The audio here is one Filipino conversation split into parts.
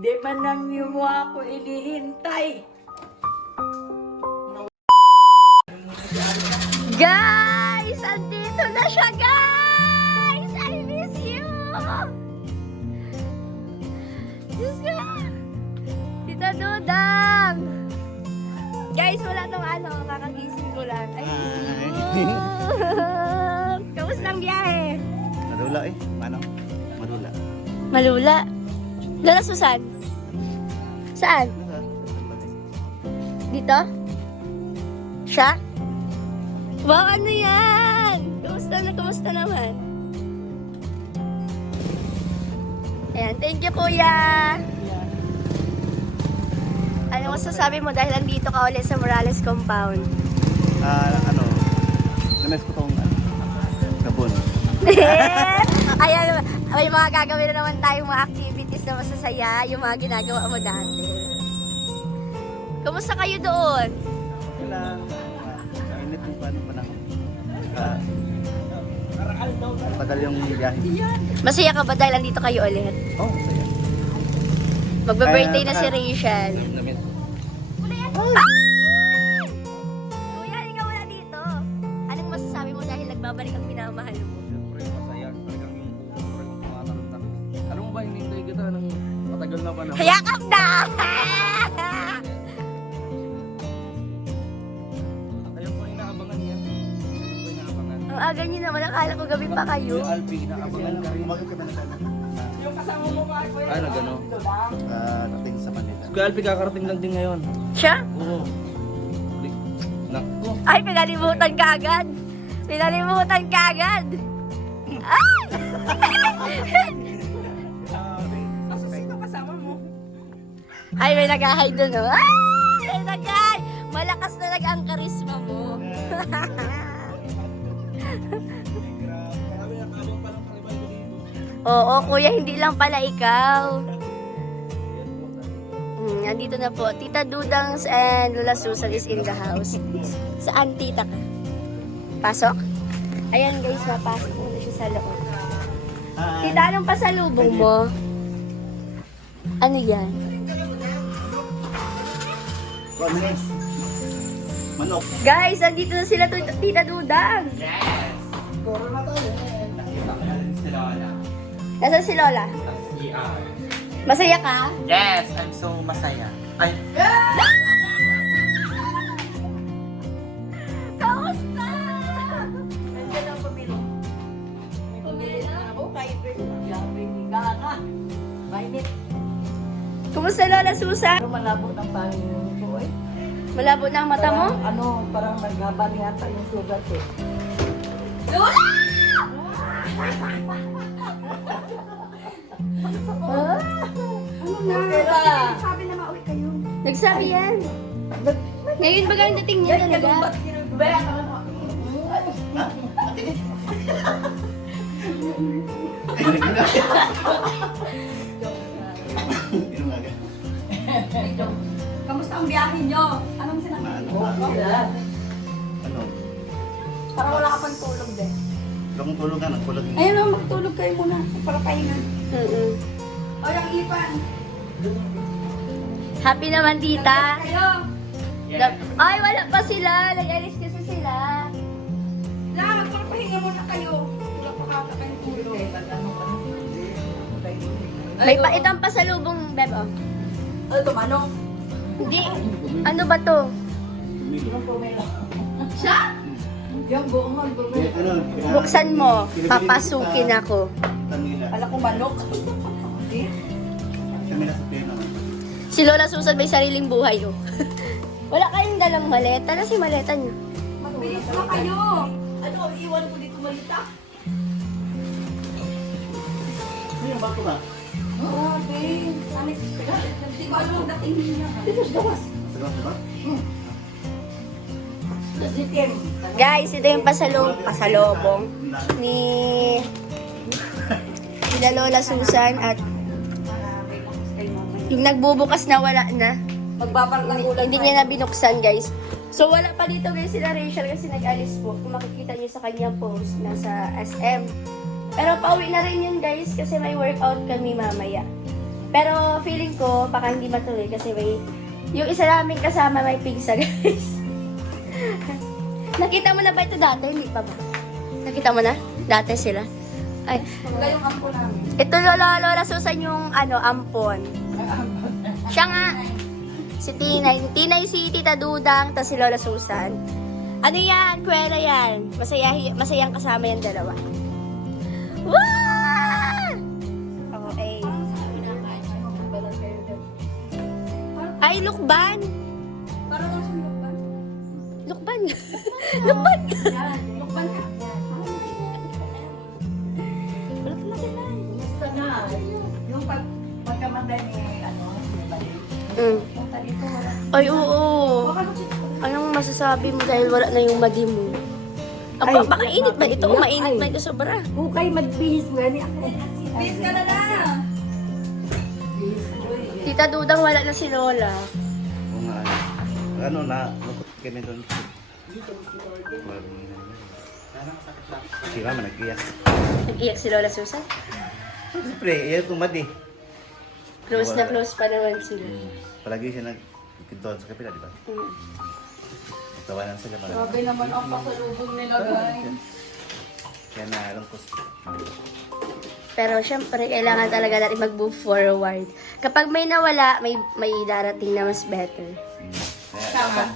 Di man lang niyo mo ako inihintay. Guys! Andito na siya, guys! I miss you! Diyos ko! Tita Dudang! Guys, wala tong ano, kakagising ko lang. I miss you! Kamusta ang biyahe? Madula eh. Manong? Madula. Malula. Lola Susan? Saan? Dito? Siya? Wow, ano yan? Kamusta naman? Ayan, thank you, kuya. Ano masasabi mo dahil andito ka ulit sa Morales Compound? Names ko tong kabon. Ayan, may mga gagawin na naman tayong mga activities na masasaya, yung mga ginagawa mo dati. Kamusta kayo doon? Okay lang. Mainit yung panahon. Tagal yung biyahe. Masaya ka ba dahil andito kayo ulit? Oh, masaya. Magbe-birthday na si Rachel. Namit. Kuya, ikaw wala dito. Anong masasabi mo dahil nagbabalik ang pinamahal mo? Siyempre, masaya. Talagang yung tumatalon. Alam mo ba, hinintay kita ng matagal na panahon? Hayakap na! Ayun po inaabangan yan. Ayun po inaabangan. Ang aga niyo naman, akala ko gabi pa kayo. Kuya Alpi, inaabangan ka rin. Yung kasama mo ba ako Ano, gano'n? Dudang? Dating sa Manila. Kuya Alpi, kakarating lang din ngayon. Siya? Oo. Nako. Ay, pinalimutan ka agad. Pinalimutan ka agad. Ay! Sino kasama mo? Ay, may nag-ahay dun, oh. Ay! May nag-ahay! Malakas na ang karisma mo. Oo, kuya, hindi lang pala ikaw. Nandito na po. Tita Dudangs and Lola Susan is in the house. Saan, tita ka? Pasok? Ayan, guys, napasok muna siya sa loob. Tita, anong pasalubong mo? Ano yan? Manok. Guys, andito na sila Tita Dudang. Nasaan si Lola? Masaya ka? Yes, I'm so masaya. Ay, Kamusta? Nandiyan ang pumili. May pumili na ako kahit grabe higa ka. Mainit. Kumusta Lola Susan? Pero malabo ng pangin ko eh. Malabo na ang mata mo? Parang naghaba yata yung sugar ko. Lola! Okay ba? Sabi na mauwi kayo. Nagsabi yan. Ngayon ba ang dating niya talaga? Kamusta ang biyahe nyo? Anong sinabi? Ano? Para wala ka pang tulog din. Kung tulog na, nagkulog. Ayun o, magtulog kayo muna. Para pahinga. O, yung ipan. Happy naman, tita. Kayo. Ay, wala pa sila. Nag-alis kasi sila. Na, magpapahinga muna kayo. Wala pa kata kayong tulog. May paitang pasalubong, Beb, oh. Ano ito, manok? Hindi. Ano ba to? Yung pumila. Siya? Yung buong pumila. Buksan mo. Papasukin ako. Kanila. Alam ko manok. Kami na sa pena. Si Lola Susan may sariling buhay, oh. Wala kayong dalang maleta. Na si maleta niyo? Bilis na kayo. Ano, iwan ko dito malita? Ano yung bato ka? Grabe. Hindi ko alam ang dating niya. Dito sa gawas. Sagot ba? Sitim. Guys, ito yung pasalubong ni Lola Susan at yung nagbubukas na wala na. Magbabarkagulan. Hindi niya na binuksan, guys. So, wala pa dito, guys, sila Rachel kasi nag-alis po. Kung makikita niyo sa kanyang post, nasa SM. Pero pauwi na rin yun, guys, kasi may workout kami mamaya. Pero feeling ko, baka hindi matuloy kasi yung isa namin kasama may pigsa, guys. Nakita mo na ba ito dati? Hindi pa ba? Nakita mo na? Dati sila. Ay, Wala yung ampo namin. ito Lola Susan yung ampon. Siya nga. Si Tinay. Tinay si Tita Dudang, tas si Lola Susan. Ano yan? Kwela yan. Masayang kasama yung dalawa. Wow! Okay. Ay, lukban. Para lang siyang lukban. Lukban. Lukban. Yan, lukban ka. Gusto na. Yung pagkamatay ni, ni Balik. Mm. Punta dito, wala. Ay, oo. Anong masasabi mo dahil wala na yung madi mo? Ay, Baka init ba ito? ay. Mainit ba ito sobra? Hukay magbihis nga ni ako. Please ka na na. Tita Dudang, wala na si Lola. Oo nga, ano na, lukot kami doon. Si Mama nag-iyak. Nag-iyak si Lola Susan. Siyempre, iyak tumadi. Close na close pa naman sila. Palagi siya nagkintuan sa kapila, di ba? Mm. Tawanan sila marami. Grabe naman ang pasalubong nila, guys. Kaya nalungkot. Pero syempre, kailangan talaga natin mag-move forward. Kapag may nawala, may darating na mas better. Kaya Tama. dapat,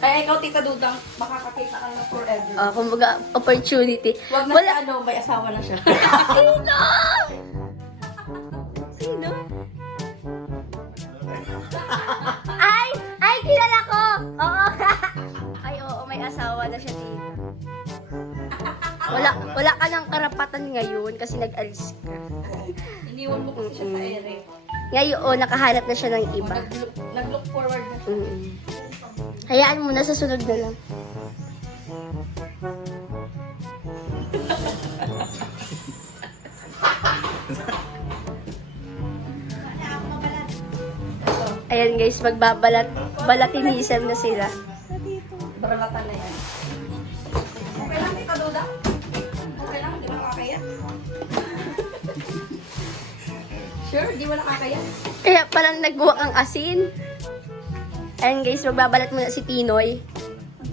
Kaya ikaw, Tita Dudang, makakakita ka na forever. Kumbaga, opportunity. Wag na Wala. si ano, may asawa na siya. Sino? Sino? Ay, kilala ko! Oo. Ay, oo, may asawa na siya dito. Wala ka ng karapatan ngayon kasi nag-alis ka. Iniwan mo kasi siya sa ere. Ngayon, nakahanap na siya ng iba. Nag-look forward na siya. Hayaan mo na sa sunod na lang. Ayan guys, balatinism na sila. Baralatan na yan. Okay lang, Tita Dudang? Okay lang, di ba nakakaya? Sure, di mo nakakaya? Kaya palang nagbuwak ang asin. Ayan guys, magbabalat muna si Tinoy.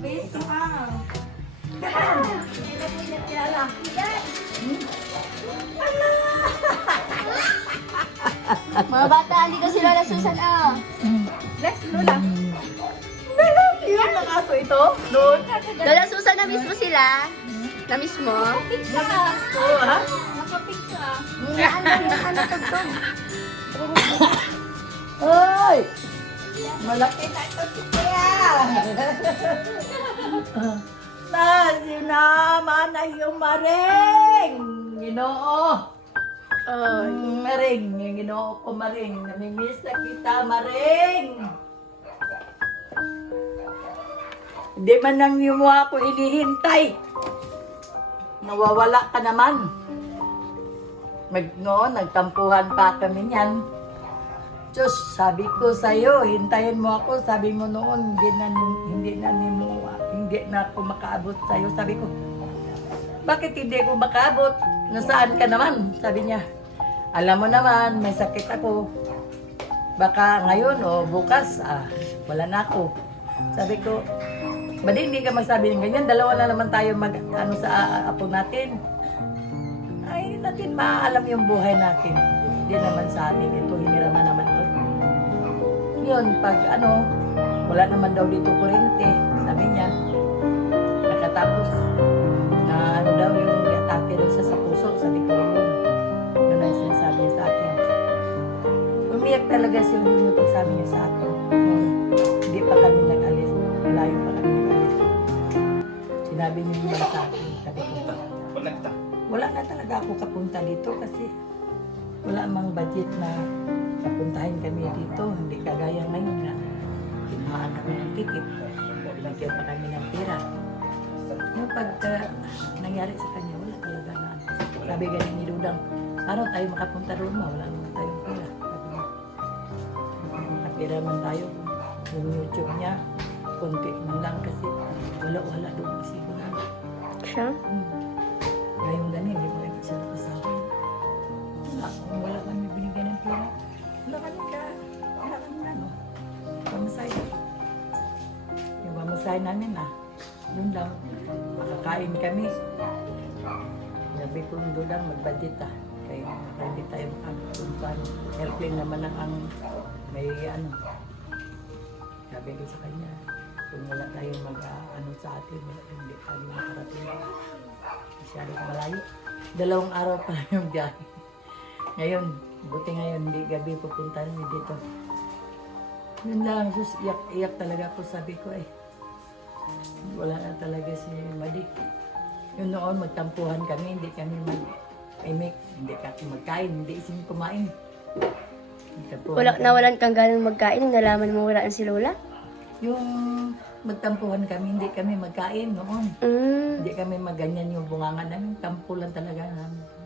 Base mo ah. Mga bata, hindi ko si Lola Susan Let's Lola. Yun ang aso ito? Doon? Lola Susan, na-miss mo sila? Na-miss mo? Oo, ha? Nakapicture ah. Ay! Malaki na ito si Kuya! Na, sinama na yung maring! Ginoo! Oh, Maring, yung ginoo ko maring. Namimiss na kita, maring! Hindi man nang yung mga ko inihintay. Nawawala ka naman. Nagtampuhan pa kami niyan. Diyos, sabi ko sa'yo, hintayin mo ako. Sabi mo noon, hindi na ako makaabot sa'yo. Sabi ko, bakit hindi ako makaabot? Nasaan ka naman? Sabi niya, alam mo naman, may sakit ako. Baka ngayon o bukas, wala na ako. Sabi ko, Madi, hindi ka magsabi ng ganyan. Dalawa na naman tayo sa apo natin. Ay, natin maalam yung buhay natin. Hindi naman sa atin ito, hiniraman naman to. Yun, pag wala naman daw dito kuryente, sabi niya, nakatapos na daw yung atake daw sa puso, sabi ko yun. Yun ang sinasabi niya sa akin. Umiyak talaga siya yung pagsabi niya sa akin. Hindi pa kami nag-alis, layo pa kami nag-alis. Sinabi niya yung sa akin, sabi ko, wala na talaga ako kapunta dito kasi wala mang budget na papuntahin kami dito. Hindi kagaya ngayon nga. Kinuhaan kami ng ticket. Binigyan pa kami ng pera. Yung pagka nangyari sa kanya, wala talaga na. Sabi ganyan ni Dudang, paano tayo makapunta roon ma? Wala naman tayong pera. Sabi niya, makapira man tayo. Yung YouTube niya, konti man lang kasi wala doon kasi wala. siya? Ngayon ganyan, hindi mo rin siya nasabi. Wala kami binigyan ng pera. lang kami ka. Ano, pamasay. Yung pamasay namin yun lang. Makakain kami. Sabi ko doon lang magbudget kaya hindi tayo makakapuntan. Airplane naman ang may sabi ko sa kanya, kung wala tayong sa atin, hindi tayo makarating. Masyadong malayo. 2 araw pa lang yung biyahe. Ngayon, buti ngayon, hindi gabi pupunta namin dito. Yun lang, sus, iyak talaga ako, sabi ko wala na talaga si Madik. Yun noon, magtampuhan kami, hindi kami mag-imik, hindi kami magkain, hindi isin kumain. Nawalan kang ganang magkain nung nalaman mo wala si Lola? Yung magtampuhan kami, hindi kami magkain noon. Hindi kami maganyan yung bunganga namin, tampo lang talaga namin.